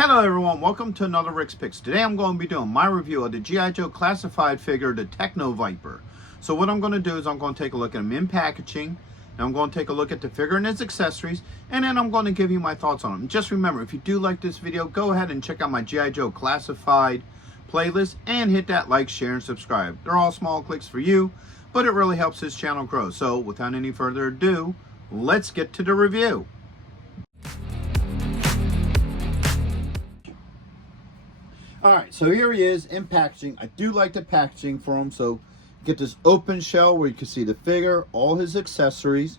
Hello everyone, welcome to another Rick's Picks. Today I'm going to be doing my review of the G.I. Joe classified figure, the Techno-viper. So what I'm going to do is I'm going to take a look at him in packaging, and I'm going to take a look at the figure and its accessories, and then I'm going to give you my thoughts on him. Just remember, if you do like this video, go ahead and check out my G.I. Joe classified playlist and hit that like, share, and subscribe. They're all small clicks for you, but it really helps this channel grow. So without any further ado, let's get to the review. Alright, so here he is in packaging. I do like the packaging for him. So you get this open shell where you can see the figure, all his accessories.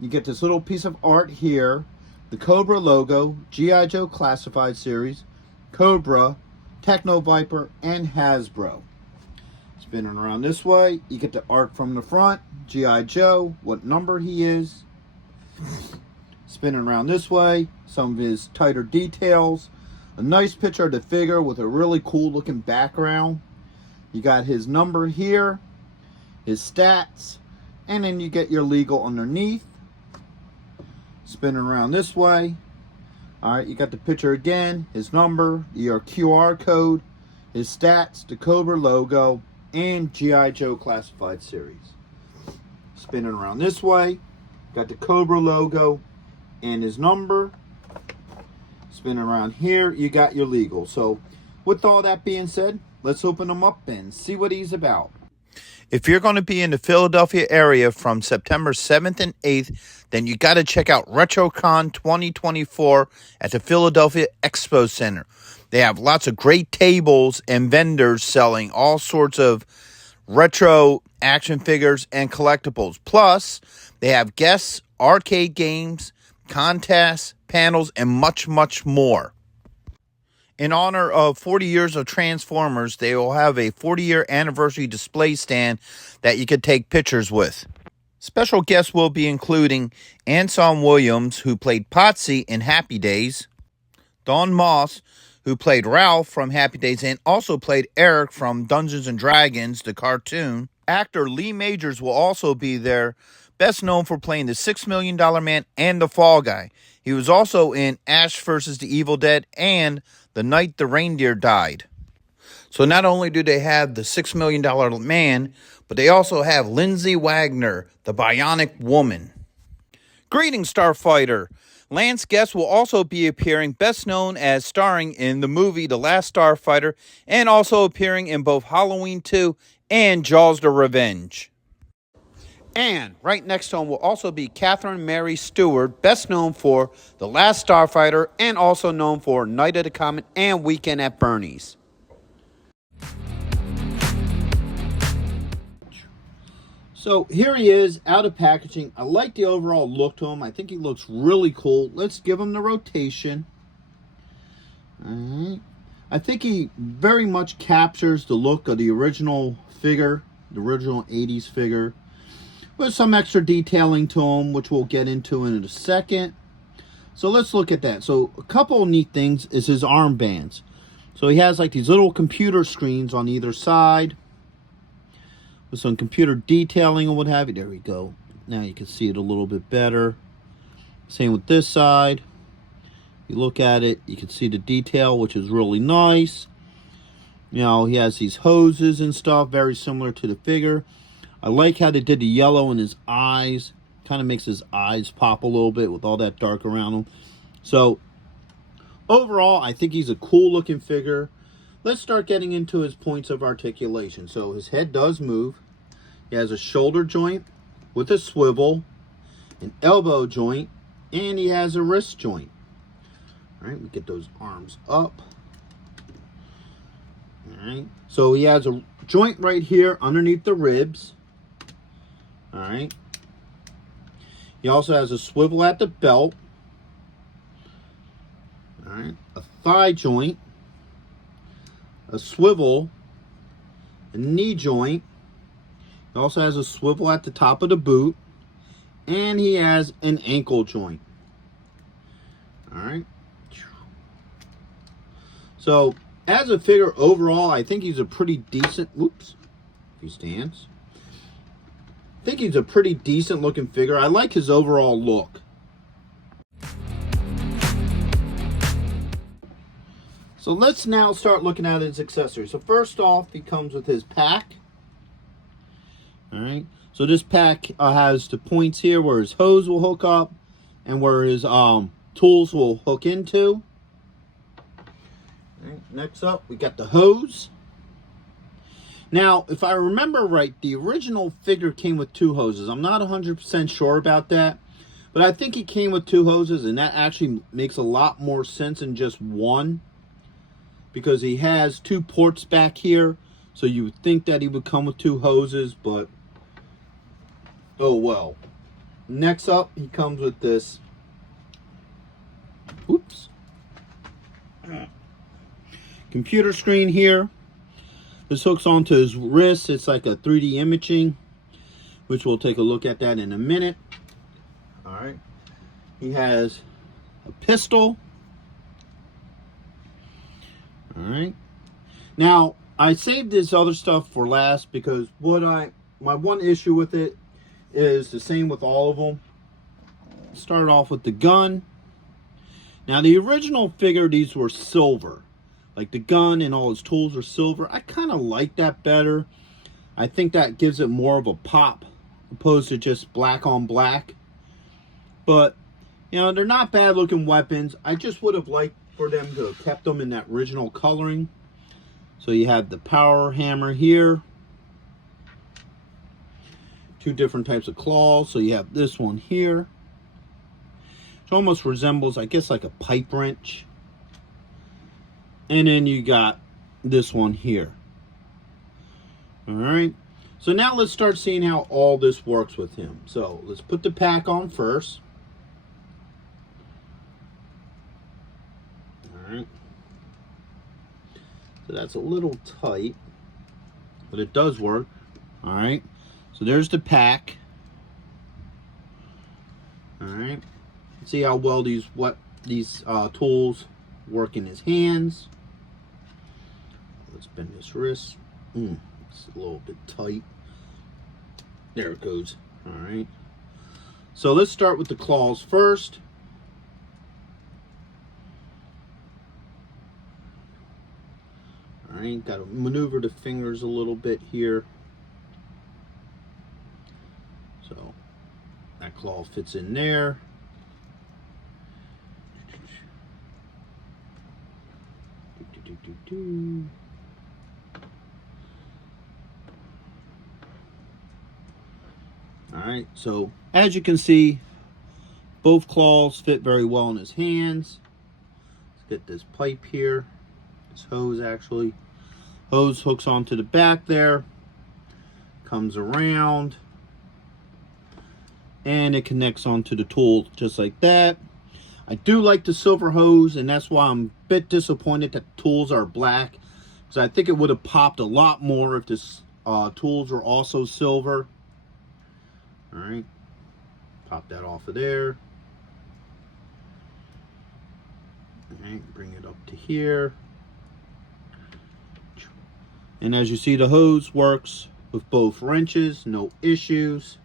You get this little piece of art here, the Cobra logo, G.I. Joe Classified Series, Cobra, Techno-viper, and Hasbro. Spinning around this way, you get the art from the front, G.I. Joe, what number he is. Spinning around this way, some of his tighter details. A nice picture of the figure with a really cool looking background. You got his number here, his stats, and then you get your legal underneath. Spinning around this way. Alright, you got the picture again, his number, your QR code, his stats, the Cobra logo, and G.I. Joe Classified Series. Spinning around this way, got the Cobra logo and his number. Spin around here, you got your legal. So with all that being said, let's open him up and see what he's about. If you're going to be in the Philadelphia area from September 7th and 8th, then you got to check out RetroCon 2024 at the Philadelphia Expo Center. They have lots of great tables and vendors selling all sorts of retro action figures and collectibles. Plus, they have guests, arcade games, contests, panels, and much, much more. In honor of 40 years of Transformers, they will have a 40-year anniversary display stand that you could take pictures with. Special guests will be including Anson Williams, who played Potsy in Happy Days, Don Moss, who played Ralph from Happy Days and also played Eric from Dungeons & Dragons, the cartoon. Actor Lee Majors will also be there, best known for playing the $6 Million Man and the Fall Guy. He was also in Ash vs. the Evil Dead and The Night the Reindeer Died. So not only do they have the $6 Million Man, but they also have Lindsay Wagner, the Bionic Woman. Greetings, Starfighter. Lance Guest will also be appearing, best known as starring in the movie The Last Starfighter, and also appearing in both Halloween 2 and Jaws the Revenge. And right next to him will also be Catherine Mary Stewart, best known for The Last Starfighter and also known for Night of the Comet and Weekend at Bernie's. So here he is out of packaging. I like the overall look to him. I think he looks really cool. Let's give him the rotation. Alright. I think he very much captures the look of the original figure, the original 80s figure, with some extra detailing to him, which we'll get into in a second. So let's look at that. So a couple of neat things is his armbands. So he has like these little computer screens on either side with some computer detailing and what have you. There we go. Now you can see it a little bit better. Same with this side. You look at it, you can see the detail, which is really nice. You know, he has these hoses and stuff, very similar to the figure. I like how they did the yellow in his eyes. Kind of makes his eyes pop a little bit with all that dark around him. So, overall, I think he's a cool looking figure. Let's start getting into his points of articulation. So, his head does move. He has a shoulder joint with a swivel, an elbow joint, and he has a wrist joint. Alright, we get those arms up. Alright, so he has a joint right here underneath the ribs. Alright. He also has a swivel at the belt. Alright. A thigh joint. A swivel. A knee joint. He also has a swivel at the top of the boot. And he has an ankle joint. Alright. So, as a figure overall, I think he's a pretty decent... Whoops. If he stands. I think he's a pretty decent looking figure. I like his overall look. So let's now start looking at his accessories. So first off, he comes with his pack. All right. So this pack has the points here where his hose will hook up and where his tools will hook into. All right. Next up, we got the hose. Now, if I remember right, the original figure came with 2 hoses. I'm not 100% sure about that, but I think he came with 2 hoses, and that actually makes a lot more sense than just one, because he has 2 ports back here, so you would think that he would come with 2 hoses, but oh well. Next up, he comes with this, oops, computer screen here. This hooks onto his wrist. It's like a 3D imaging, which we'll take a look at that in a minute. All right. He has a pistol. All right. Now, I saved this other stuff for last because my one issue with it is the same with all of them. Start off with the gun. Now, the original figure, these were silver. Like the gun and all his tools are silver. I kind of like that better. I think that gives it more of a pop opposed to just black on black. But, you know, they're not bad looking weapons. I just would have liked for them to have kept them in that original coloring. So you have the power hammer here. 2 different types of claws. So you have this one here. It almost resembles, I guess, like a pipe wrench. And then you got this one here. All right. So now let's start seeing how all this works with him. So let's put the pack on first. All right. So that's a little tight, but it does work. All right. So there's the pack. All right. See how well these tools work in his hands. Let's bend this wrist. It's a little bit tight. There it goes. All right. So let's start with the claws first. All right. Got to maneuver the fingers a little bit here. So that claw fits in there. Alright, so as you can see, both claws fit very well in his hands. Let's get this pipe here. This hose actually. Hose hooks onto the back there. Comes around. And it connects onto the tool just like that. I do like the silver hose, and that's why I'm a bit disappointed that the tools are black. Because I think it would have popped a lot more if this tools were also silver. Alright. Pop that off of there. Alright, bring it up to here. And as you see, the hose works with both wrenches, no issues.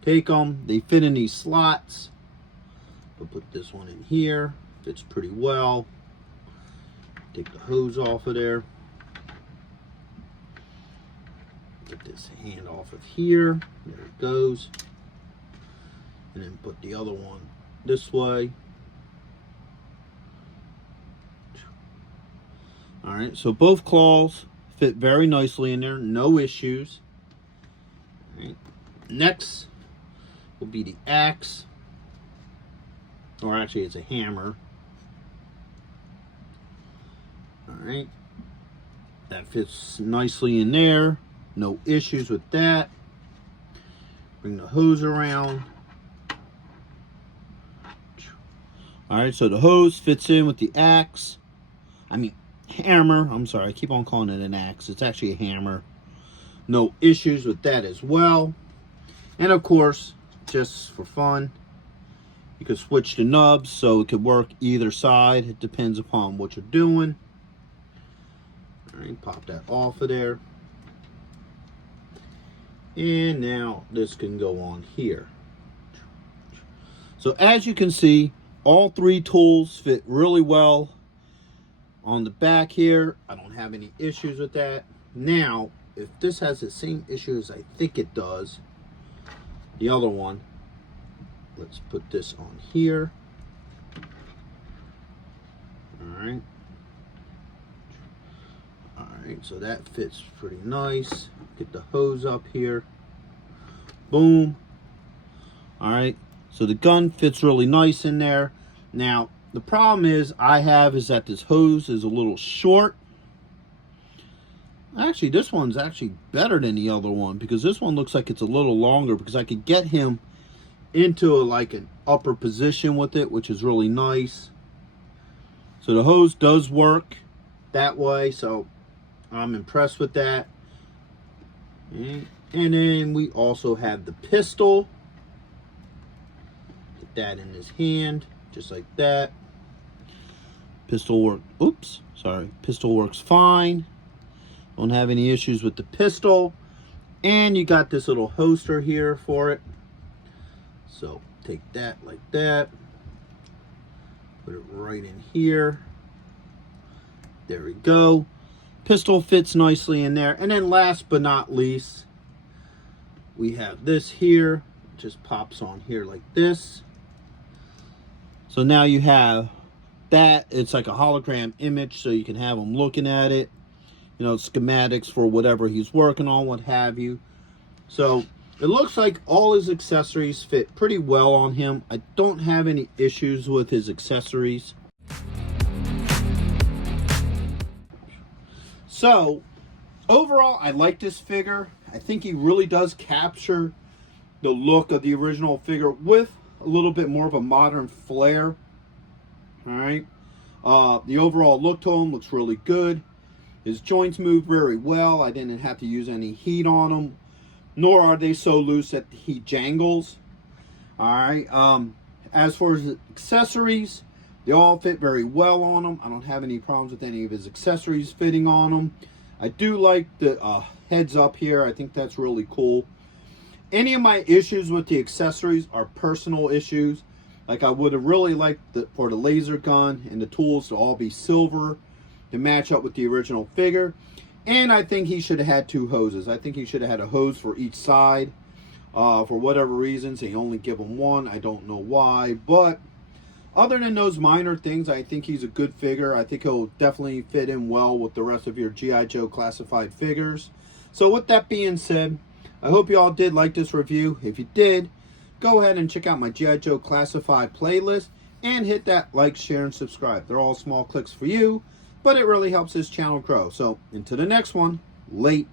Take them, they fit in these slots. I'll put this one in here, fits pretty well. Take the hose off of there. Get this hand off of here, there it goes. And then put the other one this way. All right, so both claws fit very nicely in there, no issues. All right. Next will be the axe, or actually it's a hammer. All right, that fits nicely in there, no issues with that. Bring the hose around. All right, so the hose fits in with the axe. Hammer. I'm sorry, I keep on calling it an axe. It's actually a hammer. No issues with that as well. And of course, just for fun, you could switch the nubs so it could work either side. It depends upon what you're doing. All right, pop that off of there. And now this can go on here. So as you can see, all 3 tools fit really well On the back here, I don't have any issues with that. Now, if this has the same issue as I think it does, the other one, let's put this on here. Alright. Alright, so that fits pretty nice. Get the hose up here. Boom. Alright, so the gun fits really nice in there. Now, the problem is that this hose is a little short. Actually, this one's actually better than the other one, because this one looks like it's a little longer, because I could get him into like an upper position with it, which is really nice. So the hose does work that way, so I'm impressed with that. And then we also have the pistol. Get that in his hand, just like that. Pistol works fine. Don't have any issues with the pistol. And you got this little holster here for it. So take that like that. Put it right in here. There we go. Pistol fits nicely in there. And then last but not least, we have this here. It just pops on here like this. So now you have that. It's like a hologram image, so you can have them looking at it. You know, schematics for whatever he's working on, what have you. So it looks like all his accessories fit pretty well on him. I don't have any issues with his accessories. So overall, I like this figure. I think he really does capture the look of the original figure with a little bit more of a modern flair. All right. The overall look to him looks really good. His joints move very well. I didn't have to use any heat on them, nor are they so loose that he jangles. All right. As for his accessories, they all fit very well on him. I don't have any problems with any of his accessories fitting on him. I do like the heads up here. I think that's really cool. Any of my issues with the accessories are personal issues. Like, I would have really liked for the laser gun and the tools to all be silver to match up with the original figure. And I think he should have had two hoses. I think he should have had a hose for each side. For whatever reasons, they only give him one. I don't know why. But other than those minor things, I think he's a good figure. I think he'll definitely fit in well with the rest of your G.I. Joe classified figures. So with that being said, I hope you all did like this review. If you did, go ahead and check out my G.I. Joe classified playlist and hit that like, share, and subscribe. They're all small clicks for you, but it really helps this channel grow. So until the next one, late.